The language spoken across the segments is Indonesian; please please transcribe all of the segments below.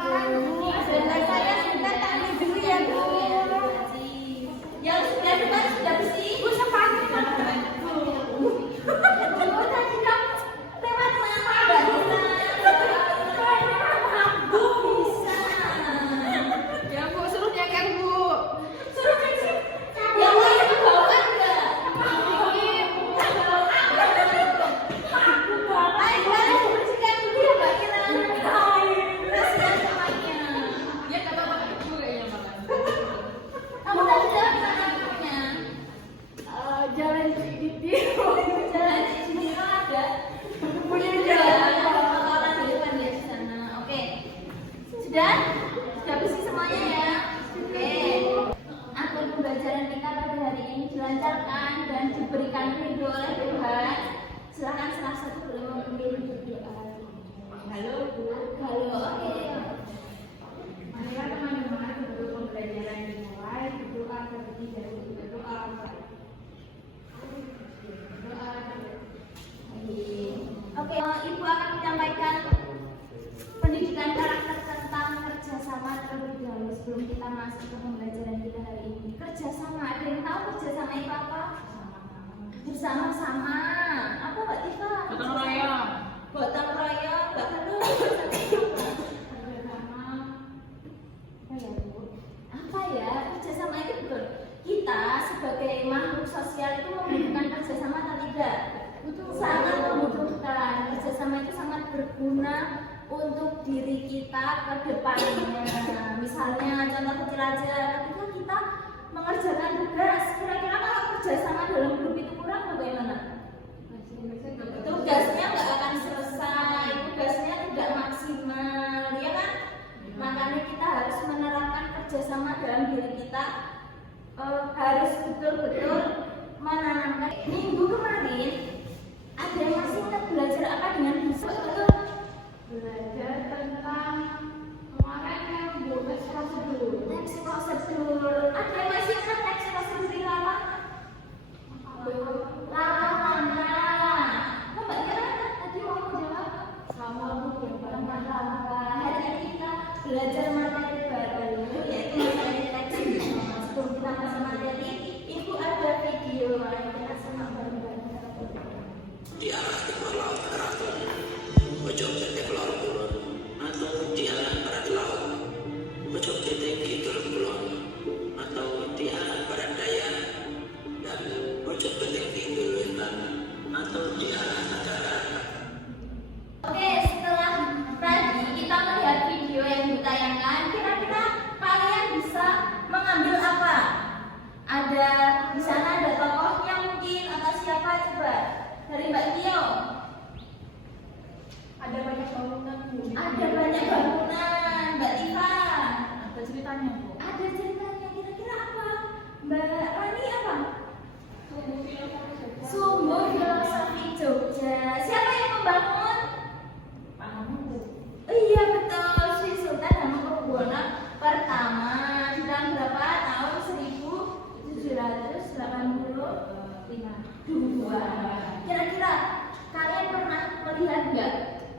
Sebentar saya sebentar tanya dulu ya Bu. Yang sudah depan sudah bersih. Bu sepatu mana? Bu tadi kamu lewat mana Mbak Nisa? Bu bisa. Ya Bu, suruh nyeker Bu. Suruh kasih. Yang lain dibawakan enggak? Ayo bersihkan dulu ya Mbak Ira. Bersihkan semuanya. Ya nggak apa-apa Bu kayaknya makan. Kamu tadi jalan kemana namanya? Jalan sedikit. Jalan di sini ada. Punya jalan. Ada kotoran di depan ya di sana. Oke. Sudah? Sudah bersih semuanya ya? Oke. Agar pembelajaran kita pada hari ini dilancarkan dan diberikan ridho oleh Tuhan. Silakan salah satu boleh memimpin berdoa. Halo Bu. Halo. Oke. Marilah teman-teman sebelum pembelajaran dimulai berdoa terlebih dahulu. Berdoa. Oke, Ibu akan menyampaikan pendidikan karakter tentang kerjasama terlebih dahulu sebelum kita masuk ke pembelajaran kita hari ini. Kerjasama, ada yang tahu kerjasama itu apa? Bersama-sama. Apa Mbak Tifa? Gotong royong. Gotong royong. Mbak Kandung. Bersama. Apa ya Bu? Apa ya? Kerjasama itu betul. Kita sebagai makhluk sosial itu membutuhkan kerjasama atau tidak? Sangat membutuhkan. Kerjasama itu sangat berguna untuk diri kita ke depannya. Misalnya contoh kecil aja, ketika kita mengerjakan tugas, kira-kira kalau kerjasama dalam grup itu kurang bagaimana? Tugasnya nggak akan selesai, tugasnya tidak maksimal, ya kan? Makanya kita harus menerapkan kerjasama dalam diri kita. Harus betul-betul menanamkan. Minggu kemarin ada yang masih ingat belajar apa dengan bisa betul? Belajar tentang kemarin yang teks prosedur. Teks prosedur. Ada yang masih ingat teks prosedur ini apa? Lama. Oh, Mbak Kira tadi mau jawab? Sama Bu yang paling Lama. Hari ini kita belajar materi baru, yaitu materi teks. Sebelum kita masuk materi, Ibu ada video yang kita simak bareng-bareng. Di arah timur laut keraton, pojok titik lor kulon, atau di arah barat laut, pojok titik kidul kulon, atau di arah barat daya, dan pojok titik kidul wetan, atau di arah tenggara. Oke, setelah tadi kita melihat video yang ditayangkan, kira-kira kalian bisa mengambil apa? Ada di sana ada tokohnya mungkin atau siapa coba? Dari Mbak Tio. ada banyak bangunan Bu. Ada banyak bangunan, Mbak Tifa. Ada ceritanya Bu. Ada ceritanya, kira-kira apa? Mbak Rani apa? Sumber Filosofi Jogja. Siapa yang membangun? Iya betul, Sri Sultan Hamengkubuwono pertama di tahun berapa? Tahun 1782. Kira-kira kalian pernah melihat nggak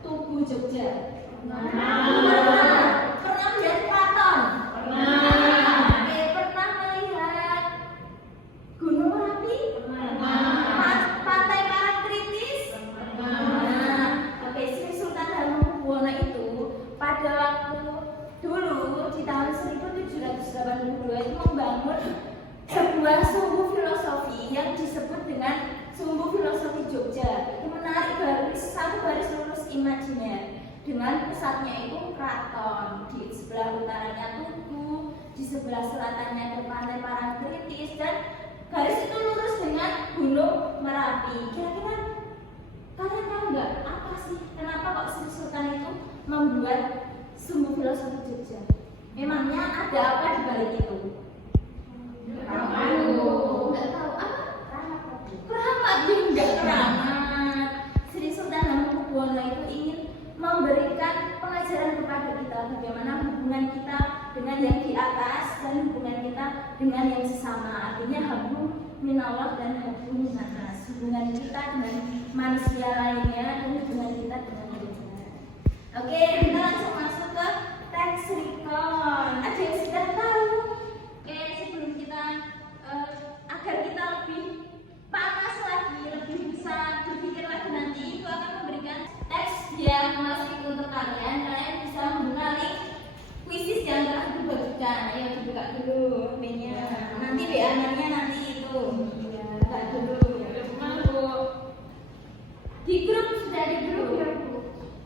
Tugu Jogja? Pernah melihat keraton? Oke, pernah melihat Gunung Merapi? Pantai Parangtritis? Oke, Sri Sultan Hamengkubuwono itu pada waktu dulu di tahun 1782 itu membangun sebuah sumbu filosofi yang disebut dengan Sumbu Filosofi Jogja. Itu menarik, satu garis lurus imajiner dengan pusatnya itu keraton, di sebelah utaranya Tugu, di sebelah selatannya ada Pantai Parangtritis, dan garis itu lurus dengan Gunung Merapi. Kira-kira kalian tahu nggak apa sih kenapa kok Sri Sultan itu membuat Sumbu Filosofi Jogja? Memangnya ada apa di balik itu? Nggak tahu apa? Keramat juga keramat. Sri Sultan Hamengkubuwono itu ingin memberikan pengajaran kepada kita bagaimana hubungan kita dengan yang di atas dan hubungan kita dengan yang sesama. Artinya hablu minallah dan hablu minanas. Hubungan kita dengan manusia lainnya dan hubungan kita dengan Tuhan. Oke, kita langsung masuk ke teks amannya nanti itu. Iya. Mbak dulu. Gimana Bu? Di grup sudah di grup ya Bu.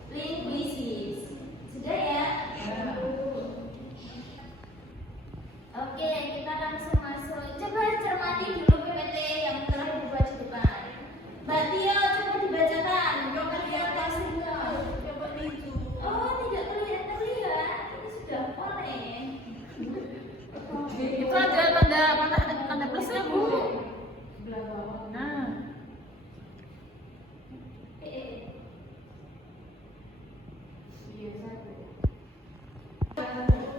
Linguisis. Sudah ya? Oke, kita langsung masuk. Coba cermati dulu PPT yang telah dibuat di depan. Mbak Tio, coba dibacakan. Coba lihat hasilnya. Coba itu. Oh, tidak terlihat. Ini sudah boleh. Itu ada tanda plusnya Bu. Sebelah bawah. Nah. Iya, satu.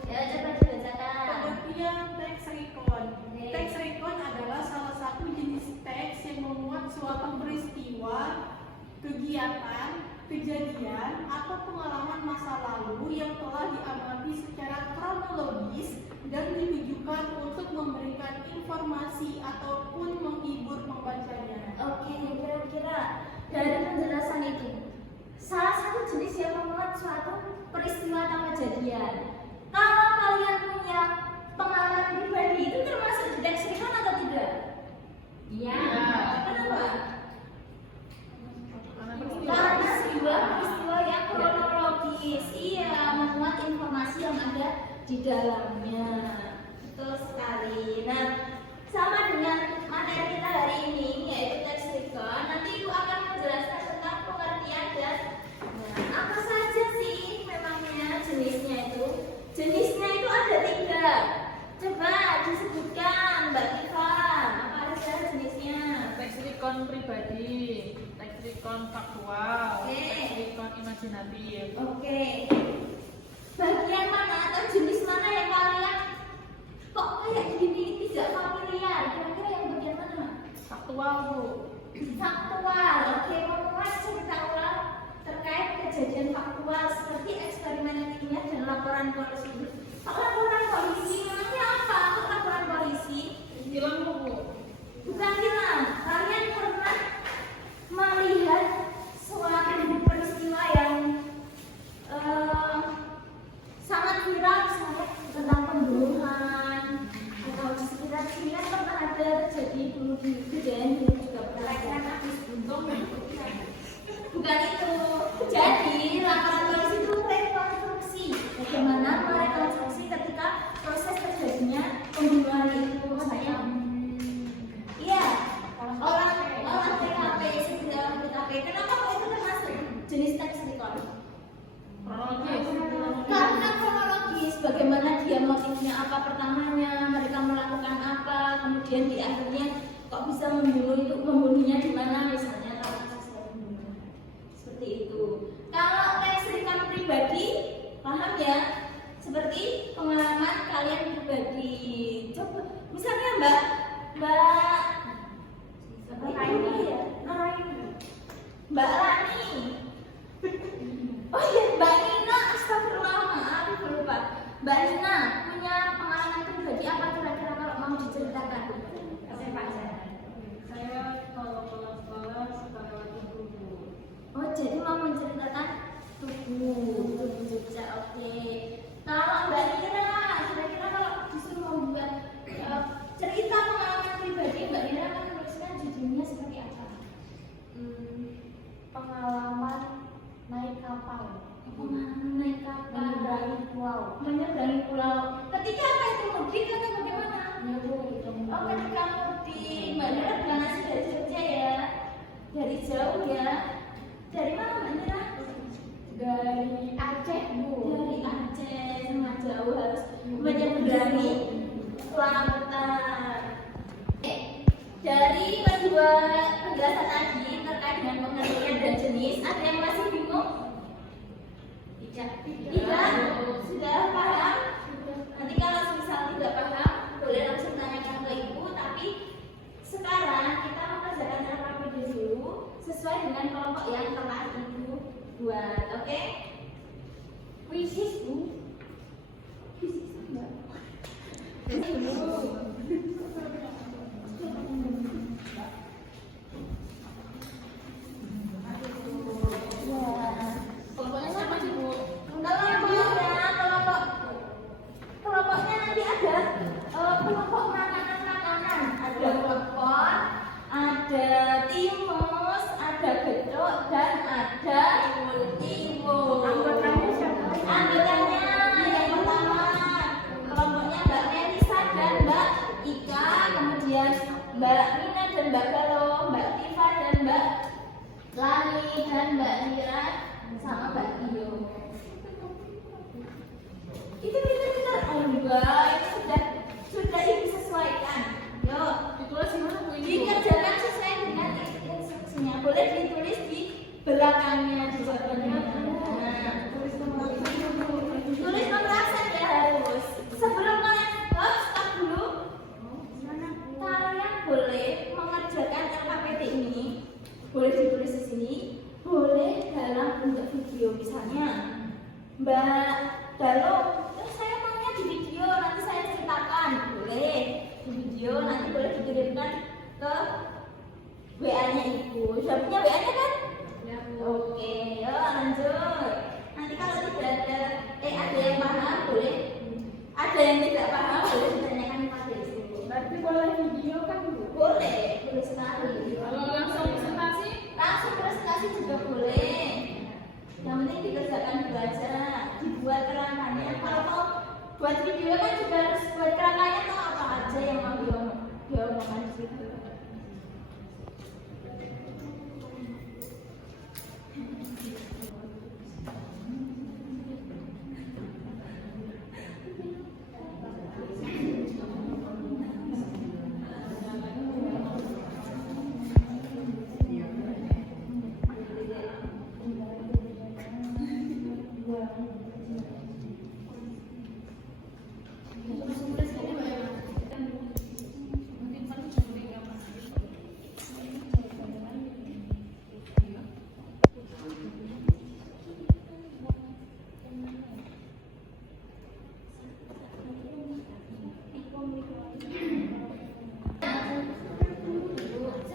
Ya, coba dibacakan. Pengertian teks recon. Teks recon adalah salah satu jenis teks yang memuat suatu peristiwa, kegiatan, kejadian, atau pengalaman masa lalu yang telah diamati secara kronologis dan ditujukan untuk memberikan informasi ataupun menghibur pembacanya. Oke, kira-kira dari penjelasan itu, salah satu jenis yang memuat suatu peristiwa atau kejadian. Kalau kalian punya pengalaman pribadi itu termasuk di teks recon atau tidak? Iya. Kenapa? Karena sebuah peristiwa yang kronologis, iya, memuat informasi yang ada di dalamnya. Betul sekali. Nah, sama dengan materi kita hari ini, yaitu teks recon. Nanti Ibu akan menjelaskan tentang pengertian dan apa saja sih memangnya jenisnya itu. Jenisnya itu ada 3. Coba disebutkan, Mbak Tifa, apa aja jenisnya? Teks recon pribadi, teks recon faktual, Oke. teks recon imajinatif. Oke. Bagian mana atau jenis mana yang kalian kok kayak gini tidak familiar? Kira-kira yang bagian mana? Faktual Bu. Faktual. Oke, memuat cerita ulang terkait kejadian faktual seperti eksperimen ilmiah dan laporan polisi. Laporan polisi namanya apa? Laporan polisi? Film Bu. Bukan film. Kalian pernah melihat suatu peristiwa yang sangat viral misalnya tentang pembunuhan atau di sekitar sini kan pernah ada terjadi bunuh diri, kejadian ini juga pernah bukan itu. Jadi laporan polisi itu rekonstruksi bagaimana merekonstruksi ketika proses terjadinya pembunuhan itu. Misalnya iya, orang TKP, sekedar orang TKP. Kenapa kok itu termasuk jenis teks recon? Karena kronologis, bagaimana dia motifnya, apa pertamanya, mereka melakukan apa, kemudian di akhirnya kok bisa membunuhnya di mana, misalnya kalau kasus pembunuhan. Seperti itu. Kalau teks recon pribadi, paham ya? Seperti pengalaman kalian pribadi. Coba, misalnya Mbak Raini ya, Mbak Rani. Oh iya, Mbak Nina, astagfirullah, maaf lupa. Mbak Nina punya pengalaman pribadi apa kira-kira kalau mau diceritakan? Saya kalau pulang suka lewat buku. Oh, jadi mau menceritakan tubuh Jogja, oke. Kalau Mbak Nina, kira-kira kalau disuruh membuat cerita pengalaman pribadi, Mbak Nina akan menuliskan judulnya seperti apa? Pengalaman naik kapal. Pengalaman naik kapal. Menyeberangi pulau. Ketika apa itu mudik atau bagaimana? Oh, ketika mudik. Mbak Nira bukan asli dari Jogja ya? Dari jauh ya? Dari mana Mbak Nira? Dari Aceh Bu. Dari Aceh, sangat jauh harus menyeberangi lautan. Dari kedua penjelasan tadi terkait dengan pengertian dan jenis, ada yang masih bingung? Tidak? Sudah paham? Nanti kalau misal tidak paham, boleh langsung tanyakan ke Ibu. Tapi sekarang kita mengerjakan RKPD dulu sesuai dengan kelompok yang telah Ibu buat, oke? Wisis Bu. Wisis enggak? Kelompoknya siapa sih Bu? Kelompoknya nanti ada kelompok makanan-makanan. Oh enggak, ini sudah ibu sesuaikan. Yuk, Ditulis gimana Bu ini? dikerjakan sesuai dengan instruksinya. Boleh ditulis di belakangnya jawabannya. Nah, tulis nomor absen ya harus. Sebelum kalian jawab, stop dulu. Kalian boleh mengerjakan LKPD ini. Boleh ditulis di sini. Boleh dalam bentuk video misalnya. Mbak Dalo, terus saya maunya di video, nanti saya ceritakan. Boleh di video, nanti boleh dikirimkan ke WA-nya ibu. Sudah punya WA-nya kan? Ya Bu. Oke, yuk lanjut. Nanti kalau tidak ada, ada yang paham boleh, ada yang tidak paham boleh ditanyakan kepada ibu. Berarti boleh video kan Bu? Boleh, boleh sekali. Kalau langsung presentasi? Langsung presentasi juga boleh. Yang penting dikerjakan dulu aja, dibuat kerangkanya. Kalau mau buat video kan juga harus buat kerangkanya atau apa aja yang mau diomongkan di situ.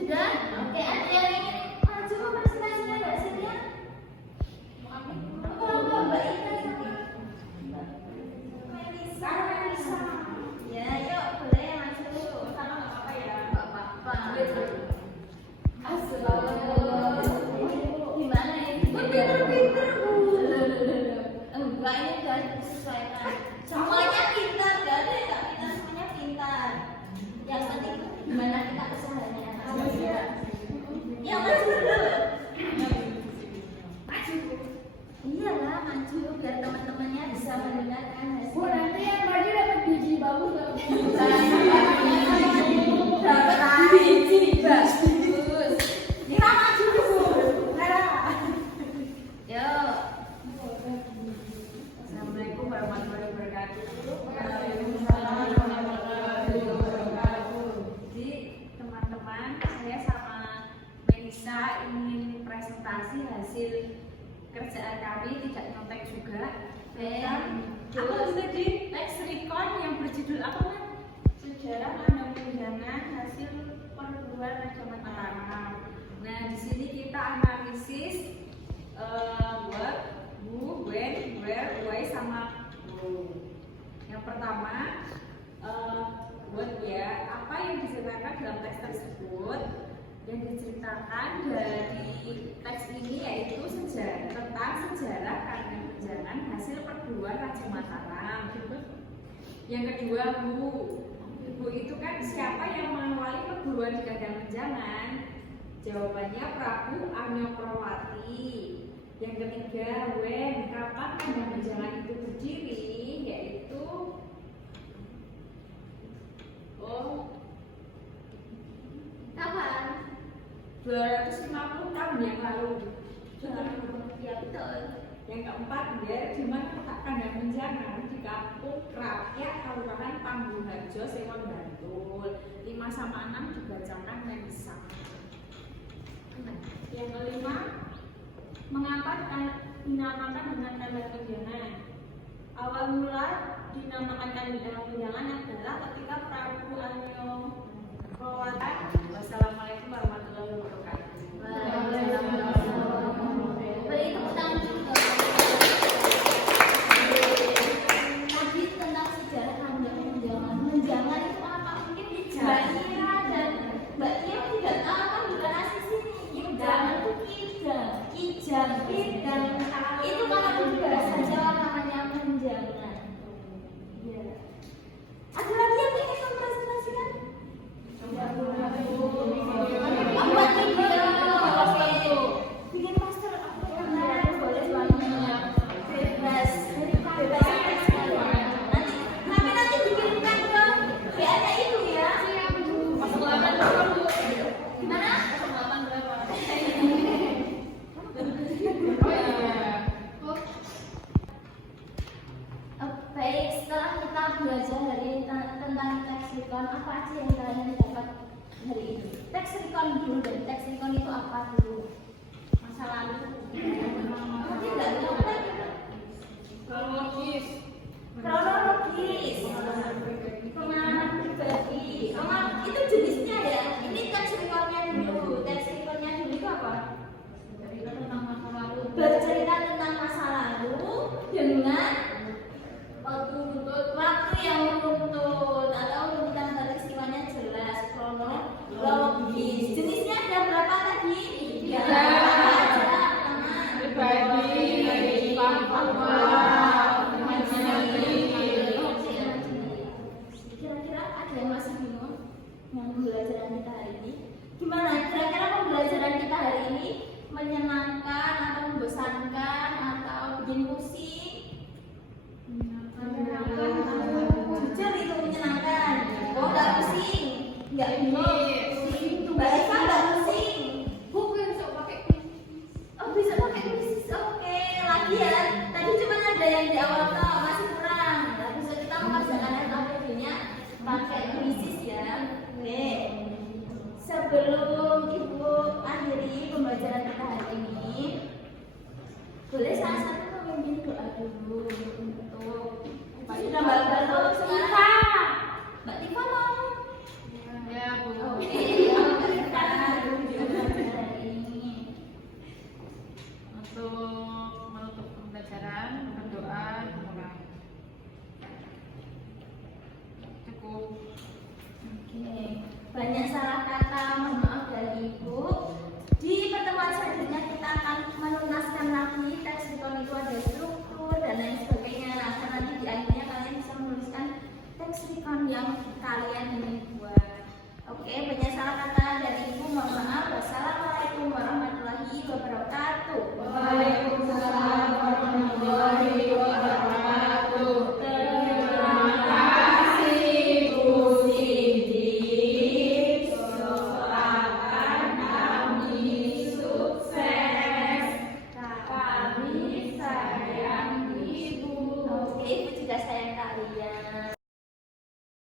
Sudah? Oke, ada yang ingin maju presentasinya nggak sih dia? Oh, Mbak Ita sama Mbak Melisa. Ya, yuk boleh maju. Sama nggak apa-apa ya? Nggak apa-apa. Gimana ini? Pinter. Enggak, ini udah disesuaikan. Semuanya pintar, gak ada yang nggak pintar, semuanya pintar. Yang penting gimana kita usahanya. Ya maju dulu. Maju. Iyalah maju biar teman-temannya bisa mendengarkan hasil. Bu, nanti yang maju dapat biji bagus nggak Bu? Dapat biji bagus. Kita maju dulu. Yuk. Assalamualaikum warahmatullahi wabarakatuh. Jadi teman-teman, saya sama Melisa ingin presentasi hasil kerjaan kami, tidak nyontek juga. Apa tadi? Lexicon yang berjudul apa kan? Sejarah penunjangan hasil perburuan Raja Mataram. Nah, di sini kita analisis what, who, when, where, why, sama who. Yang pertama, what ya, apa yang diceritakan dalam teks tersebut. Yang diceritakan dari teks ini yaitu tentang sejarah penunjangan hasil perburuan Raja Mataram. Yang kedua, who. Who itu kan siapa yang mengawali perburuan di Kandang Menjangan? Jawabannya Prabu Anyoprowati. Yang ketiga, when, kapan Kandang Menjangan itu berdiri? Yaitu Kapan? 250 tahun yang lalu. Ya betul. Yang keempat, di mana letak Kandang Menjangan? Di Kampung Rakyat Kelurahan Pangguharjo, Sewon, Bantul. 5 sama 6 dibacakan Melisa. Yang kelima, mengapa dinamakan dengan Kandang Menjangan? Awal mula dinamakan Kandang Menjangan adalah ketika Prabu Anyoprowati. Wassalamualaikum warahmatullahi wabarakatuh. Beri tepuk tangan dulu. Tadi tentang sejarah Kandang Menjangan. Menjangan itu apa? Mungkin Mbak Ira dan Mbak Tia tidak tahu kan bukan asli sini. Menjangan itu kijang. Itu kalau di bahasa Jawa namanya menjangan. Iya. Ada lagi yang ingin mempresentasikan? setelah kita belajar hari ini tentang teks recon, apa aja yang kalian dapat hari ini? Teks recon dulu, dan teks recon itu apa dulu? Masa lalu. Mungkin nggak tahu tadi. Kronologis. Kronologis, pengalaman pribadi. Itu jenisnya ya. Ini teks reconnya dulu. Teks reconnya dulu itu apa? Cerita tentang masa lalu. Bercerita tentang masa lalu dengan waktu yang menuntut atau runutan peristiwanya jelas, kronologis. Jenisnya ada berapa tadi? Tiga. Pribadi, Kira-kira ada yang masih bingung dengan pembelajaran kita hari ini? Gimana? Kira-kira pembelajaran kita hari ini menyenangkan atau membosankan atau bikin pusing? Jujur itu menyenangkan. Oh, nggak pusing, nggak bingung. Mbak Eva nggak pusing. Buku yang bisa pakai kuis. Oh, bisa pakai krisis. Oke, lagi ya. Tadi cuma ada yang di awal toh, masih kurang. Nah, bisa kita mengerjakan LKPD-nya pakai krisis ya. Oke. Sebelum Ibu akhiri pembelajaran kita hari ini, boleh salah satu memimpin doa dulu untuk sudah Mbak Baru sekarang. Mbak Tifa mau? Ya, Bu. Oke, Mbak Tifa hari ini. Untuk menutup pembelajaran, berdoa dimulai. Cukup. Oke, banyak salah kata, mohon maaf dari Ibu. Di pertemuan selanjutnya kita akan menuntaskan lagi teks recon itu ada struktur dan lain sebagainya. Nah, nanti di akhirnya kalian bisa menuliskan teks recon yang kalian ingin buat. Oke, banyak salah kata dari Ibu, mohon maaf. Wassalamualaikum warahmatullahi wabarakatuh.